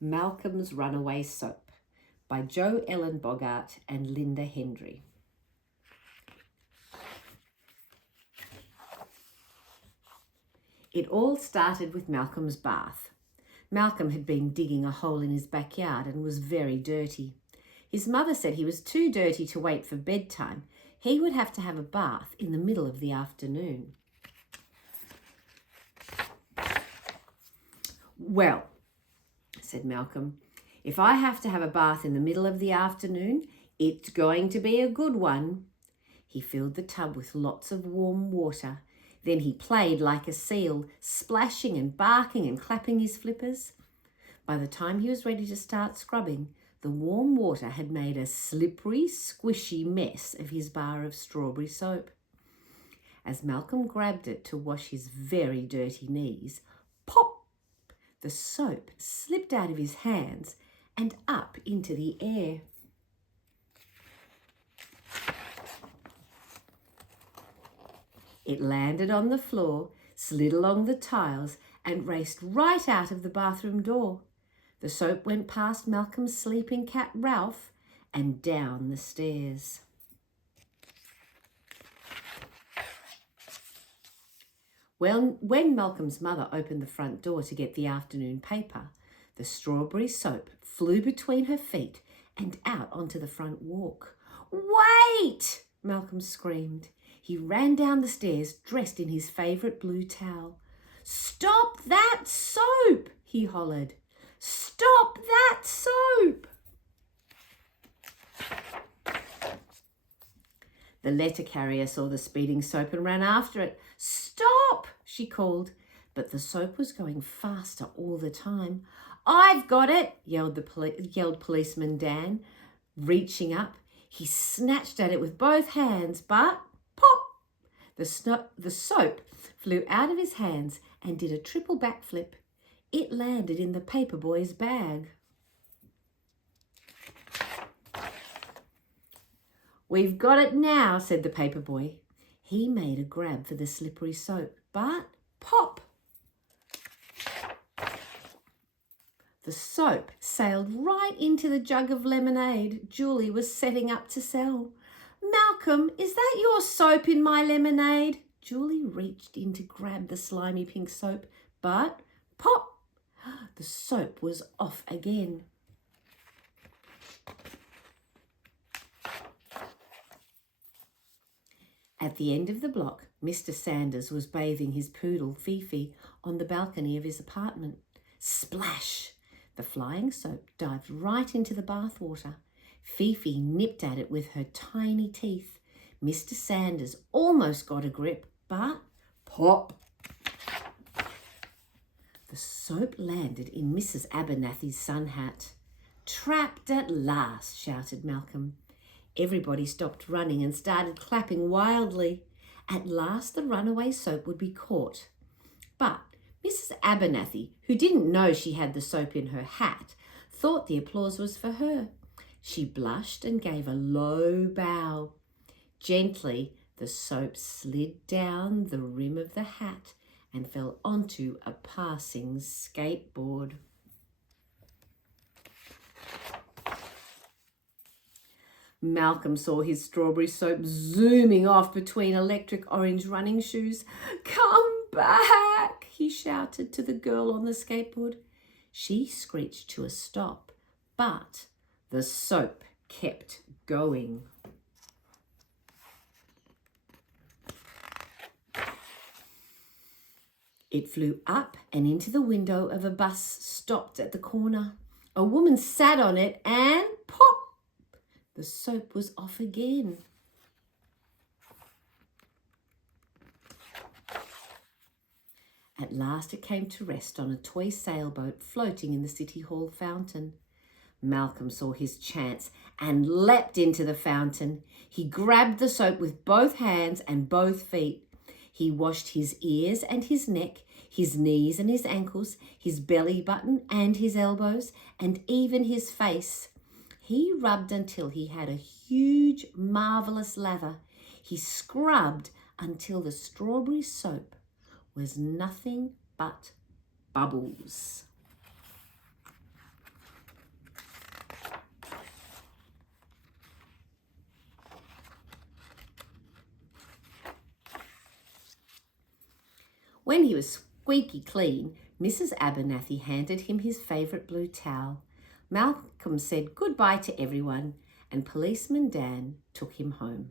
Malcolm's Runaway Soap by Jo Ellen Bogart and Linda Hendry. It all started with Malcolm's bath. Malcolm had been digging a hole in his backyard and was very dirty. His mother said he was too dirty to wait for bedtime. He would have to have a bath in the middle of the afternoon. "Well," said Malcolm, "if I have to have a bath in the middle of the afternoon, it's going to be a good one." He filled the tub with lots of warm water. Then he played like a seal, splashing and barking and clapping his flippers. By the time he was ready to start scrubbing, the warm water had made a slippery, squishy mess of his bar of strawberry soap. As Malcolm grabbed it to wash his very dirty knees, pop! The soap slipped out of his hands and up into the air. It landed on the floor, slid along the tiles, and raced right out of the bathroom door. The soap went past Malcolm's sleeping cat Ralph and down the stairs. Well, when Malcolm's mother opened the front door to get the afternoon paper, the strawberry soap flew between her feet and out onto the front walk. "Wait!" Malcolm screamed. He ran down the stairs dressed in his favourite blue towel. "Stop that soap!" he hollered. "Stop that soap!" The letter carrier saw the speeding soap and ran after it. "Stop!" she called, but the soap was going faster all the time. "I've got it!" yelled Policeman Dan, reaching up. He snatched at it with both hands, but pop! The soap flew out of his hands and did a triple backflip. It landed in the paperboy's bag. "We've got it now," said the paperboy. He made a grab for the slippery soap, but pop! The soap sailed right into the jug of lemonade Julie was setting up to sell. "Malcolm, is that your soap in my lemonade?" Julie reached in to grab the slimy pink soap, but pop! The soap was off again. At the end of the block, Mr. Sanders was bathing his poodle, Fifi, on the balcony of his apartment. Splash! The flying soap dived right into the bathwater. Fifi nipped at it with her tiny teeth. Mr. Sanders almost got a grip, but pop! The soap landed in Mrs. Abernathy's sun hat. "Trapped at last," shouted Malcolm. Everybody stopped running and started clapping wildly. At last the runaway soap would be caught. But Mrs. Abernathy, who didn't know she had the soap in her hat, thought the applause was for her. She blushed and gave a low bow. Gently, the soap slid down the rim of the hat and fell onto a passing skateboard. Malcolm saw his strawberry soap zooming off between electric orange running shoes. "Come back!" he shouted to the girl on the skateboard. She screeched to a stop, but the soap kept going. It flew up and into the window of a bus stopped at the corner. A woman sat on it and pop! The soap was off again. At last it came to rest on a toy sailboat floating in the City Hall fountain. Malcolm saw his chance and leapt into the fountain. He grabbed the soap with both hands and both feet. He washed his ears and his neck, his knees and his ankles, his belly button and his elbows, and even his face. He rubbed until he had a huge, marvellous lather. He scrubbed until the strawberry soap was nothing but bubbles. When he was squeaky clean, Mrs. Abernathy handed him his favourite blue towel. Malcolm said goodbye to everyone, and Policeman Dan took him home.